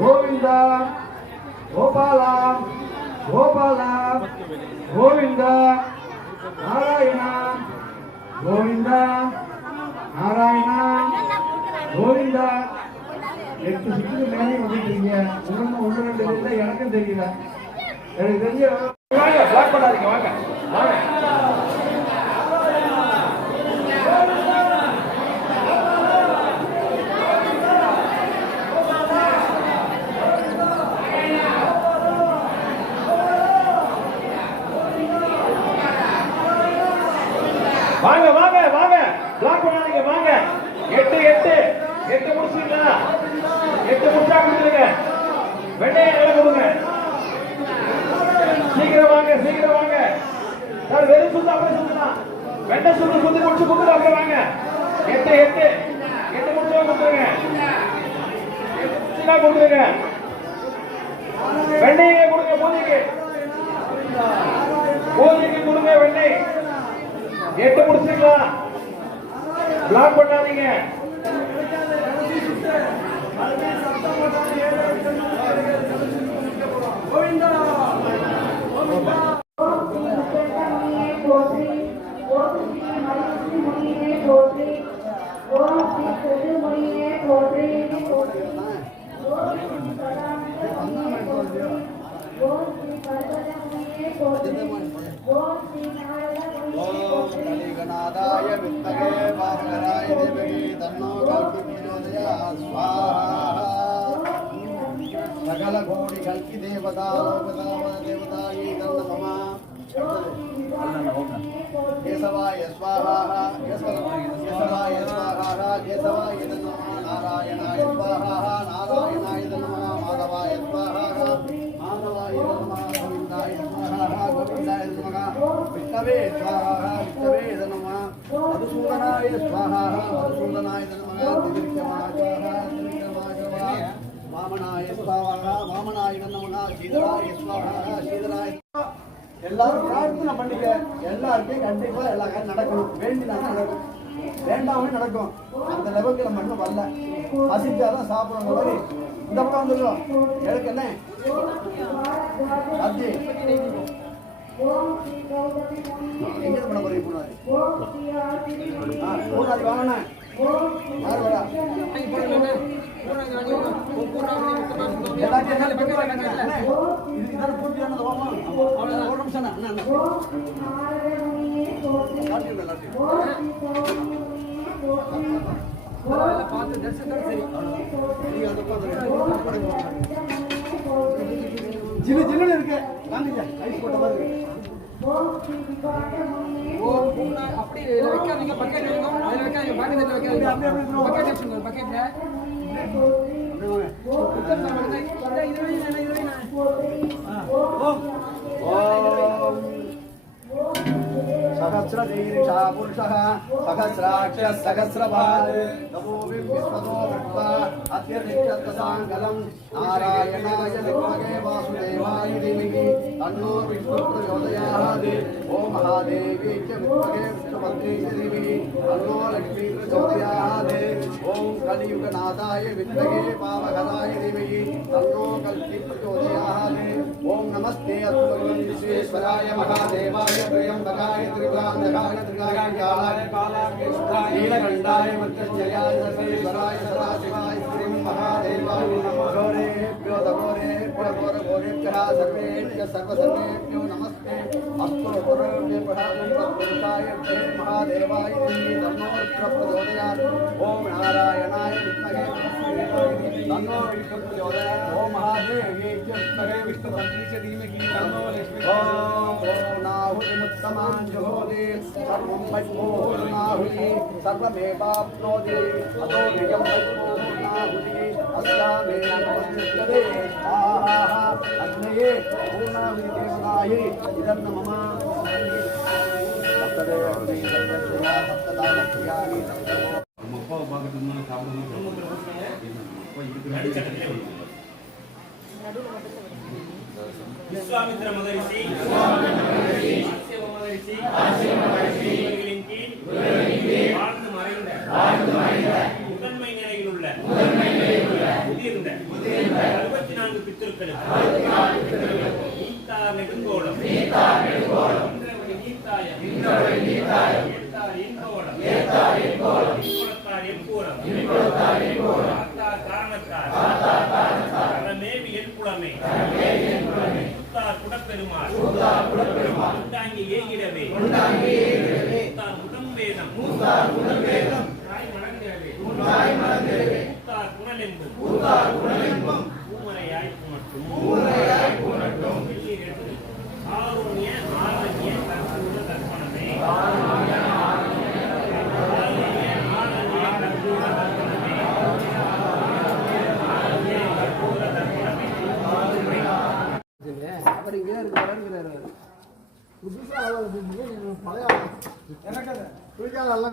கோவிந்த கோபால கோபால கோவிந்த நாராயண கோவிந்த நாராயண கோவிந்த. 8 சிட்டுக்கு மேலே வந்துட்டீங்க. ஒன்று ரெண்டு இல்லை, எனக்கும் தெரியல. எனக்கு தெரிஞ்ச வாங்க, பிளாக் பண்ணாதீங்க, வாங்க வாங்க. வாங்க வாங்க வாங்க, பிளாக் பண்ணாதீங்க, வாங்க. 8 முடிச்சுங்களா? 8 முடிச்சா கொடுத்துருங்க. வெண்ணையை நல்லா கொடுங்க. சீக்கிரம் வாங்க, சீக்கிரம் வாங்க. சார் வெறும் சுத்து அப்படியே சுத்தலாம். வெண்ணை சுத்து சுத்தி முடிச்சு கொடுத்துட்டு அப்படியே வாங்க. 8 முடிச்சா கொடுத்துருங்க. 8 முடிச்சுனா கொடுத்துருங்க. வெண்ணையை கொடுங்க. பூஜைக்கு கொடுங்க வெண்ணெய். 8 முடிச்சுங்களா? பிளாக் பண்ணாதீங்க. गणादाय विद्महे वामकराय धीमहि तन्नो कल्पितोदयात् स्वाहा। सकल कोटि कल्पि देवता देवतायै नमः। केशवाय स्वाहा केशवाय स्वाहा केशवाय नमः। नारायणाय स्वाहा नारायणाय नमः। माधवाय स्वाहा माधवाय नमः। गोविन्दाय स्वाहा गोविन्दाय नमः। विष्णवे स्वाहा विष्णवे नमः। मधुसूदनाय स्वाहा मधुसूदनाय नमः। त्रिविक्रमाय स्वाहा वामनाय स्वाहा वामनाय नमः। श्रीधराय स्वाहा श्रीधराय. எல்லாரும் பிரார்த்தனை பண்ணிக்க. எல்லாருக்கும் கண்டிப்பா எல்லா காரியம் நடக்கணும். வேண்டினாலும் நடக்கும், வேண்டாமே நடக்கும். அந்த லெவலுக்கு நம்ம இன்னும் வரல. பசிச்சாதான் சாப்பிடுற மாதிரி இந்த பக்கம் வந்துடும். எனக்கு என்ன அத்தி எங்க பண்ண போறீங்க? பூனாதி வாங்கின யார் வரா? ஜில்லு ஜில்லுன்னு இருக்கு. வாங்கிக்க ஐஸ் போட்ட மாதிரி இருக்கு. அப்படி வைக்காதீங்க. பக்கெட் இருக்கும், அதில் வைக்காதீங்க. பாக்கெட்டில் வைக்காதீங்க. பக்கெட் வச்சுங்க. பக்கெட்டில் सहस्रशीर्षा पुरुषः सहस्राक्ष सहस्रपाद नमो विश्वतो भक्त्वा अत्यधिकसाङ्गलं नारायणाय विद्महे वासुदेवाय धीमहि तन्नो विष्णुः प्रचोदयात्। ओम महादेवी च विद्महे विष्णुपत्नी च धीमहि तन्नो लक्ष्मी प्रचोदयात्। ओम कलियुगनाथाय विद्महे पावहराय धीमहि तन्नो कल्की प्रचोदयात्। ओम नमस्ते अस्तु भगवन् विश्वेश्वराय महादेवाय त्र्यम्बकाय त्रिपुरान्तकाय त्रिकालाय कालाग्निष्ठाय नीलकण्ठाय मृत्युञ्जयाय सर्वेश्वराय सदाशिवाय श्री महादेवाय नमः। घोरेभ्यो घोरेभ्यो घोरेभ्यः सर्वेभ्यः सर्वसर्वेभ्यो नमस्ते। अस्तु गुरुभ्यो प्रणामं तत्पुरुषाय महादेवाय तन्नो प्रचोदयात्। ओम नारायणाय विद्महे तन्नो विष्णुः प्रचोदयात्। ओम महादेवी च विद्महे विष्णुपत्नी च धीमहि तन्नो लक्ष्मी। ओम नाहुतिमुत्तमान् जुहोति सर्वं वैष्णोर्नाहुति सर्वमेवाप्नोति अतो निजं वैष्णोर्नाहुति अस्यामे नमस्ते स्वाहा अग्नये पूर्णाहुति देवतायै इदं नमः। सप्तदेव अग्नि सप्तदेवा सप्तदानक्रियाणि அப்பாவை பார்க்கறதுனால சாப்பிடணும். விஸ்வாமித்ர மகரிஷி இவர்களின் கீழ் வாழ்ந்து மறைந்த முதன்மை நிலையில் உள்ள முதிர்ந்த 4 பித்திருக்களுக்கு நீத்தா நெடுங்கோலம் இன்றவழி நீத்தாயம் ஏத்தார் இன்போலம் இன்புலத்தார் எப்பூரம் ஆத்தார் காரணத்தார் கரமேவி எண்புலமே முத்தார் குடப்பெருமாள் முந்தாங்கி ஏகிடவே முத்தார் முதம் வேதம் தாய் மணந்திரவே முத்தார் குணலெம்பும் பூமரையாய் புணட்டும் வெள்ளீரெழுது ஆரோன்ய ஆரண்ய கற்பூர தர்ப்பணமே அவர் இங்கே இருக்கிறாரு புதுசாக பழைய எனக்கு